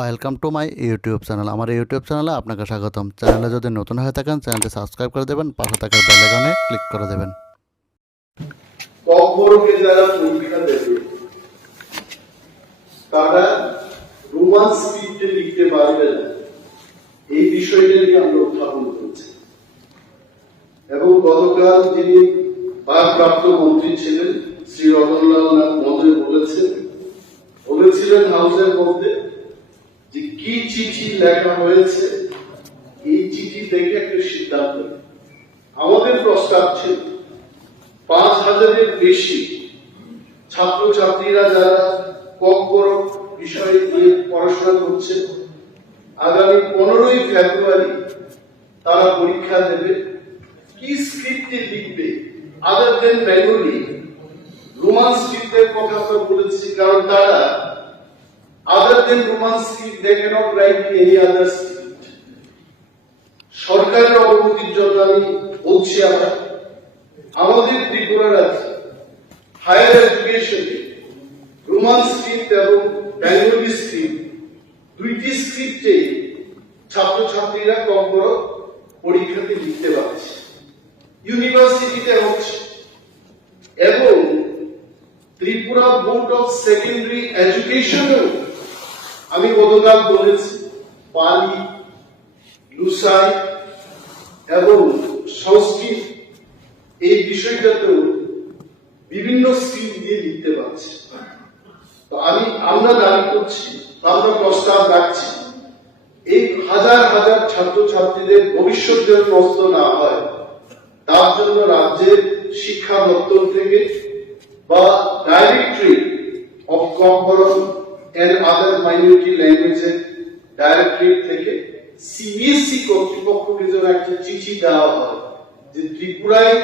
Welcome to my YouTube channel. আমার YouTube চ্যানেলে আপনাকে স্বাগতম। চ্যানেলে যদি নতুন হয়ে থাকেন চ্যানেলটি সাবস্ক্রাইব করে দেবেন, পাশে থাকা বেল আইকনে ক্লিক করে দেবেন। কখনকে যারা পরীক্ষা দেবে তারা রোমান স্ক্রিপ্টে লিখতে পারবে না, এই বিষয়টা নিয়ে আমরা উত্থাপন করছি। এবং গতকাল যিনি ভারপ্রাপ্ত মন্ত্রী ছিলেন শ্রী রতনলাল নাথ মহোদয় বলেছিলেন হাউসের মধ্যে যে কি চিঠি লেখা হয়েছে, এই চিঠি দেখে একটা সিদ্ধান্ত। আমাদের প্রস্তাব ছিল ৫,০০০-এর বেশি ছাত্রছাত্রীরা যারা কম বিষয় নিয়ে পড়াশোনা করছে, আগামী 15ই ফেব্রুয়ারি তারা পরীক্ষা দেবে। কি স্ক্রিপ্টে লিখবে আদার দেন বেঙ্গলি? রোমান স্ক্রিপ্টের কথা আমরা বলেছি, কারণ তারা other than Roman script they cannot write in any other script. সরকারের অবগতির জন্য আমি বলছি, আমাদের ত্রিপুরা রাজ্যে হায়ার এডুকেশনে রোমান স্ক্রিপ্ট এবং বেঙ্গলি স্ক্রিপ্ট দুইটি স্ক্রিপ্টে ছাত্রছাত্রীরা কম পরীক্ষাতে লিখতে পারছে, ইউনিভার্সিটিতে হচ্ছে। এবং ত্রিপুরা বোর্ড অফ সেকেন্ডারি এডুকেশনেও আমি গতকাল বলেছি, পালি, লুসাই এবং সংস্কৃত এই বিষয়টাতেও বিভিন্ন স্ক্রিপ্ট দিয়ে লিখতে পারছে। তো আমরা দাবি করছি, আমরা প্রস্তাব রাখছি, এই হাজার হাজার ছাত্রছাত্রীদের ভবিষ্যৎ যেন নষ্ট না হয়, তার জন্য রাজ্যের শিক্ষা দপ্তর থেকে বা directory of Kokborok and other minority ল্যাঙ্গুয়েজের ডাইরেক্টরেট থেকে সিবিএসই কর্তৃপক্ষকে যেন একটা চিঠি দেওয়া হয় যে ত্রিপুরায়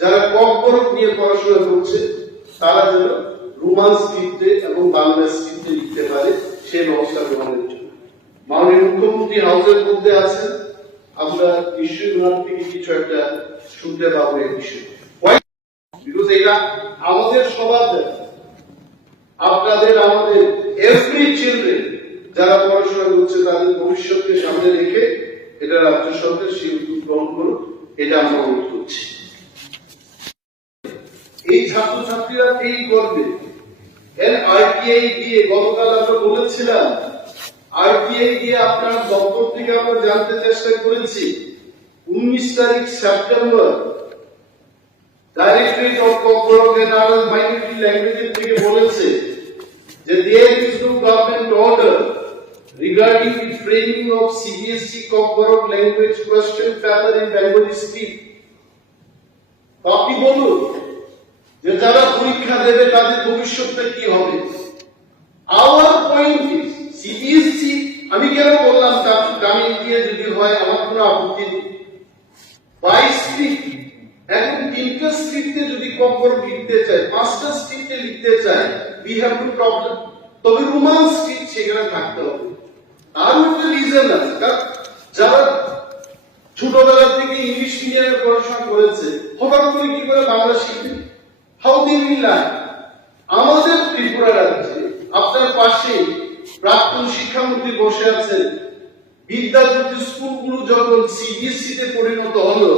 যারা কম্পরক নিয়ে পড়াশোনা করছে তারা যেন রোমান স্ক্রিপ্টে এবং বাংলা স্ক্রিপ্টে লিখতে পারে, সেই ব্যবস্থা গ্রহণের জন্য। মাননীয় মুখ্যমন্ত্রী হাউসের মধ্যে আছেন, আমরা নিশ্চয়ই ওনার থেকে কিছু একটা শুনতে পাবো এই বিষয়ে। এটা আমাদের সবার, আপনাদের, আমাদের এভরি চিলড্রেন যারা পড়াশোনা করছে তাদের ভবিষ্যৎকে সামনে রেখে এটা রাজ্য সরকার সেই উদ্যোগ গ্রহণ করুক, এটা আমরা অনুরোধ করছি। এই ছাত্রছাত্রীরা এই করবে। আইটিআই দিয়ে গতকাল আমরা বলেছিলাম, আইটিআই দিয়ে আপনার দপ্তর থেকে আমরা জানতে চেষ্টা করেছি, 19 তারিখ September directorate of Kokborok and other minority languages থেকে বলেছে যে there is no government order regarding the framing of CBSE Komborok language question paper in Bengali script. আপনি বলুন যে যারা পরীক্ষা দেবে তাদের ভবিষ্যৎটা কি হবে? Our point is CBSE, আমি কেন বললাম দামি দিয়ে যদি হয় আমার কোনো আপত্তি নেই। 22 স্ক্রিপ্ট, এখন 3টা স্ক্রিপ্টে যদি কম্পরক লিখতে চায়, 5টা স্ক্রিপ্টে লিখতে চায়, we have no problem, তবে রোমান স্ক্রিপ্ট সেখানে থাকতে হবে। আর একটা রিজন আছে, যারা ছোটবেলা থেকে ইংলিশ মিডিয়ামে পড়াশোনা করেছে হঠাৎ করে কি করে বাংলা শিখবে? How they will learn? আমাদের ত্রিপুরা রাজ্যে আপনার পাশে প্রাক্তন শিক্ষামন্ত্রী বসে আছেন, বিদ্যাজ্যোতি স্কুলগুলো যখন সিবিএসই তে পরিণত হলো,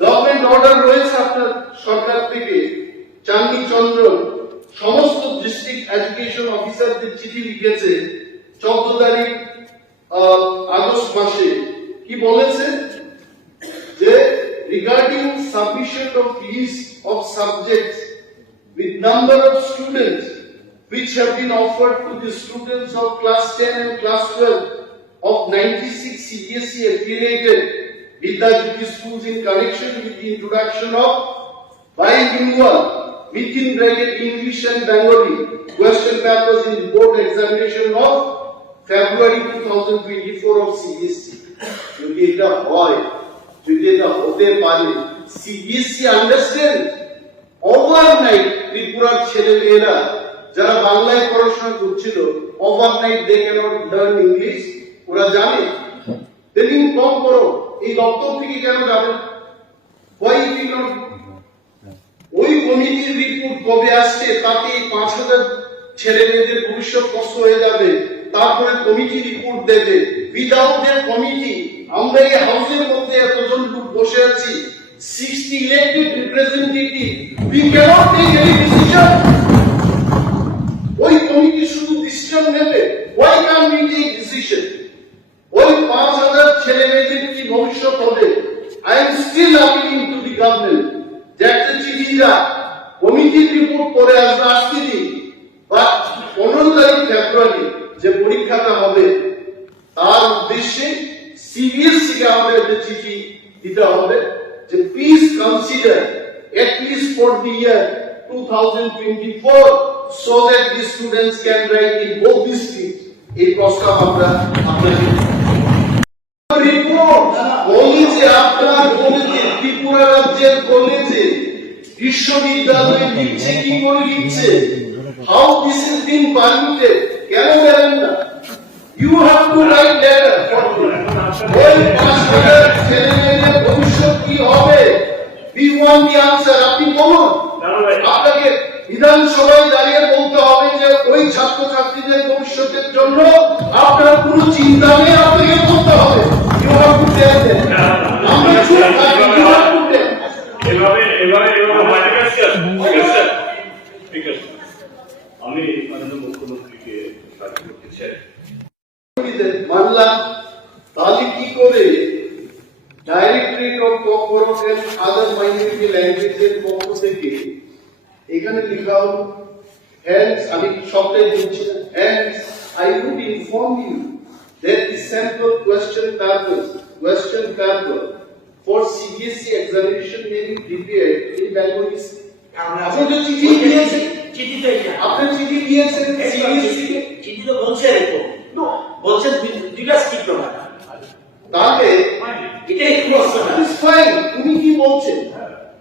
গভর্নমেন্ট অর্ডার রয়েছে আপনার সরকার থেকে, চাঁদনী চন্দ্রন সমস্ত ডিস্ট্রিক্ট এডুকেশন অফিসারদের চিঠি লিখেছে 14 তারিখ আগস্ট মাসে। কি বলেছে? যে regarding submission of list of subjects with number of students which have been offered to the students of class 10 and class 12 of 96 CBSE affiliated Vidyajyoti schools in connection with the introduction of bilingual within bracket English and Bengali question papers in the board examination of February 2024 of CBSE. যদি এটা হয়, যদি এটা হতে পারে, CBSE understand overnight ত্রিপুরার ছেলে মেয়েরা যারা বাংলায় পড়াশোনা করছিল, overnight they can't learn English, ওরা জানে। দেখুন কম করো, এই দপ্তর থেকে কেন যাবেন? ওই কমিটির রিপোর্ট কবে আসছে, তাতে 5,000 ছেলে মেয়েদের ভবিষ্যৎ নষ্ট হয়ে যাবে, তারপরে কমিটি রিপোর্ট দেবে। উইদাউট দ্য কমিটি আমরা এই হাউসের মধ্যে এতজন লোক বসে আছি, 60 elected representative, we cannot take any decision. ওই কমিটি শুধু ডিসিশন নেবে, why can we take decision? ওই 5000 ছেলে মেয়েদের কি ভবিষ্যৎ হবে? I am still appealing to the government যে একটা চিঠি যা কমিটির রিপোর্ট করে আসবে, আসতে দিন, বা 15 তারিখ ফেব্রুয়ারি যে পরীক্ষাটা হবে তার উদ্দেশ্যে সিবিএসসি কে আমাদের একটা চিঠি দিতে হবে যে please consider at least for the year 2024 so that the students can write in both districts. এই প্রস্তাব আমরা আপনাকে রিপোর্ট কলেজে, আপনার কলেজে, ত্রিপুরা রাজ্যের কলেজে, বিশ্ববিদ্যালয়ে লিখছে, কি করে লিখছে, how this is being permitted, কেন দেবেন না? You have to write letter for ওই 5000 ছেলে মেয়েদের ভবিষ্যৎ কি হবে? We want the answer. আপনি বলুন। আপনাকে বিধানসভায় দাঁড়িয়ে বলতে হবে যে ওই ছাত্রছাত্রীদের ভবিষ্যতের জন্য আপনার কোনো চিন্তা নেই, আপনাকে বলতে হবে। You have to tell them. আমরা চুপ থাকি, you have to tell. এভাবে হয় না স্যার। ঠিক আছে, আমি মাননীয় মুখ্যমন্ত্রীকে সাহায্য করতে চাই। মানলাম, তাহলে কি করে directorate of Kokborok and other minority ল্যাঙ্গুয়েজের পক্ষ থেকে এখানে লেখা হলো, hence আমি সবটাই বলছি, hence I would inform you that the sample question paper for CBSE examination may be prepared in Bengali. আপনি তো চিঠি দিয়েছেন, আপনি চিঠি দিয়েছেন CBSE কে, চিঠি তো বলছে এরকম, বলছেন দুইটা স্কিপ না, তাহলে এটা একটু বলছে না। It's fine. তুমি কি বলছেন?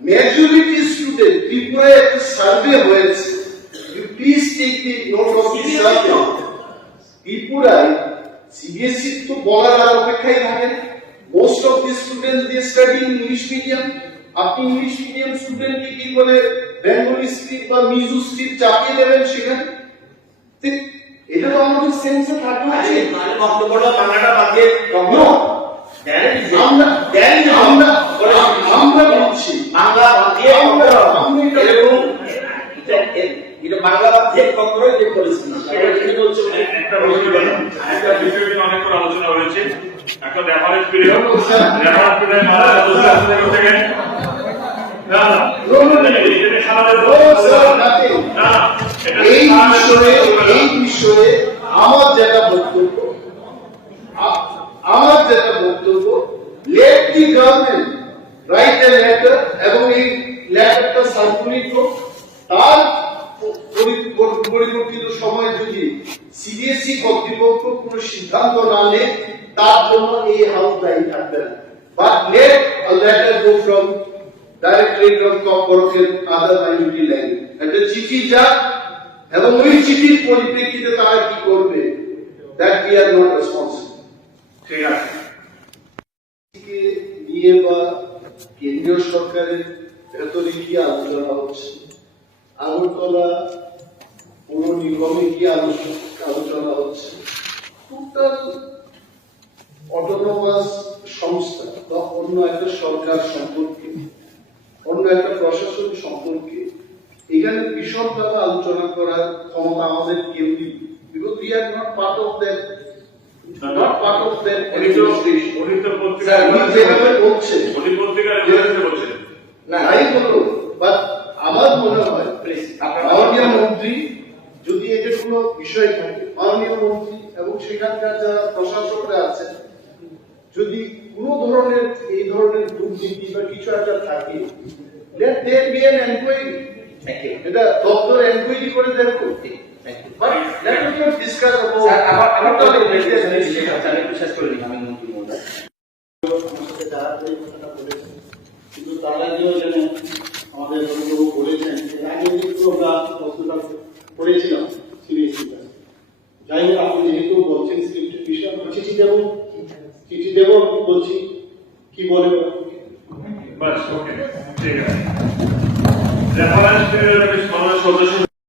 মেজরিটি স্টুডেন্ট, ত্রিপুরায় একটা সার্ভে হয়েছে, you please take the note of this survey. ত্রিপুরায় সিবিএসই তো বলার আর অপেক্ষাই থাকে না। Most of the students they study in English medium. আপনি ইংলিশ মিডিয়াম স্টুডেন্টকে কি করে বেঙ্গলি স্ক্রিপ্ট বা মিজো স্ক্রিপ্ট চাপিয়ে দেবেন সেখানে? এটা তো আমাদের সেন্সে থাকবে না। মানে বক্তব্যটা বাংলাটা বাদ দিয়ে আমরা বলছি বাংলা বাদ দিয়ে এরকম এটা বাংলা বাদ দিয়ে কখনোই দেখ করেছি না। একটা বিষয় নিয়ে অনেক করে আলোচনা হয়েছে, একটা রেফারেন্স পিরিয়ড করতে গেলে এই বিষয়ে আমার যেটা বক্তব্য, late the government write a letter এবং এই লেটারটা সার্কুলেট হোক। তার পরিবর্তিত সময়ে যদি সিবিএসই কর্তৃপক্ষ কোনো সিদ্ধান্ত না নেয়, তার জন্য এই হাউস দায়ী থাকবে না। But let a letter go from directorate of corporate other minority language, একটা চিঠি যাক, এবং ওই চিঠির পরিপ্রেক্ষিতে তারা কি করবে, that we are not responsible. ঠিক আছে, নিয়ে বা কেন্দ্রীয় সরকারের ভেতরে কি আলোচনা হচ্ছে, আগরতলা পৌর নিগমে কি আলোচনা হচ্ছে, টোটাল অটোনোমাস সংস্থা বা অন্য একটা সরকার সম্পর্কে, অন্য একটা প্রশাসন সম্পর্কে এখানে বিশদভাবে আলোচনা করার ক্ষমতা আমাদের কেউ নেই। Because we are not part of that, not part of that administration. আমার মনে হয় মাননীয় মন্ত্রী যদি এটা কোনো বিষয় থাকে, মাননীয় মন্ত্রী এবং সেখানকার যারা প্রশাসকরা আছেন, যদি কোনো ধরনের এই ধরনের দুর্নীতি বা কিছু একটা থাকে, let there be an inquiry. এটা দপ্তর এনকোয়ারি করে দেখো। But let us not discuss about বিশ্বাস করি আমি মন্ত্রী মহোদয় কিন্তু তার আগেও যেন আমাদের বক্তব্য বলেছেন, এর আগে কিন্তু আমরা প্রশ্নটা করেছিলাম সিবিএসই। যাই হোক, আপনি যেহেতু বলছেন স্ক্রিপ্টের বিষয়ে, আমরা চিঠি দেবো বলছি, কি বলে বাস ওকে, ঠিক আছে। রেফারেন্স